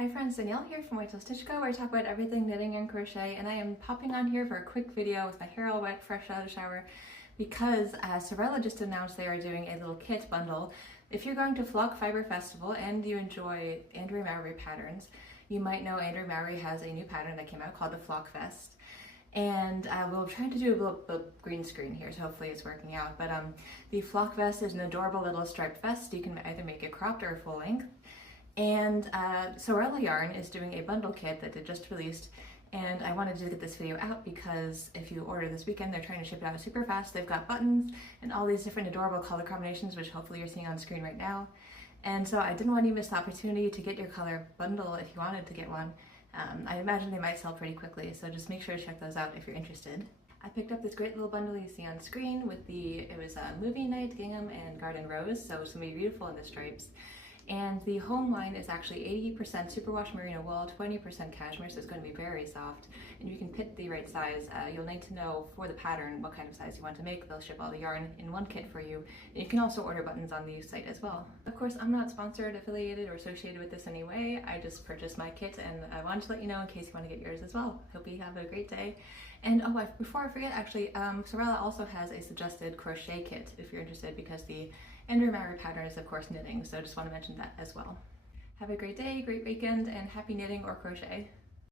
Hi friends, Danielle here from White Tail Stitch Co, where I talk about everything knitting and crochet, and I am popping on here for a quick video with my hair all wet, fresh out of the shower, because Sewrella just announced they are doing a little kit bundle. If you're going to Flock Fiber Festival and you enjoy Andrea Mowry patterns, you might know Andrea Mowry has a new pattern that came out called the Flock Fest. And we're trying to do a little green screen here, so hopefully it's working out. But the Flock Vest is an adorable little striped vest. You can either make it cropped or full length. And Sewrella Yarn is doing a bundle kit that they just released, and I wanted to get this video out because if you order this weekend, they're trying to ship it out super fast. They've got buttons and all these different adorable color combinations, which hopefully you're seeing on screen right now. And so I didn't want you to miss the opportunity to get your color bundle if you wanted to get one. I imagine they might sell pretty quickly, so just make sure to check those out if you're interested. I picked up this great little bundle you see on screen with it was Movie Night, Gingham, and Garden Rose, so it's gonna be beautiful in the stripes. And the home line is actually 80% superwash merino wool, 20% cashmere, so it's going to be very soft. And you can pick the right size. You'll need to know for the pattern what kind of size you want to make. They'll ship all the yarn in one kit for you. And you can also order buttons on the site as well. Of course, I'm not sponsored, affiliated, or associated with this in any way. I just purchased my kit, and I wanted to let you know in case you want to get yours as well. Hope you have a great day. And before I forget, actually, Sewrella also has a suggested crochet kit if you're interested, because the Andrea Mowry pattern is of course knitting, so just want to mention that as well. Have a great day, great weekend, and happy knitting or crochet.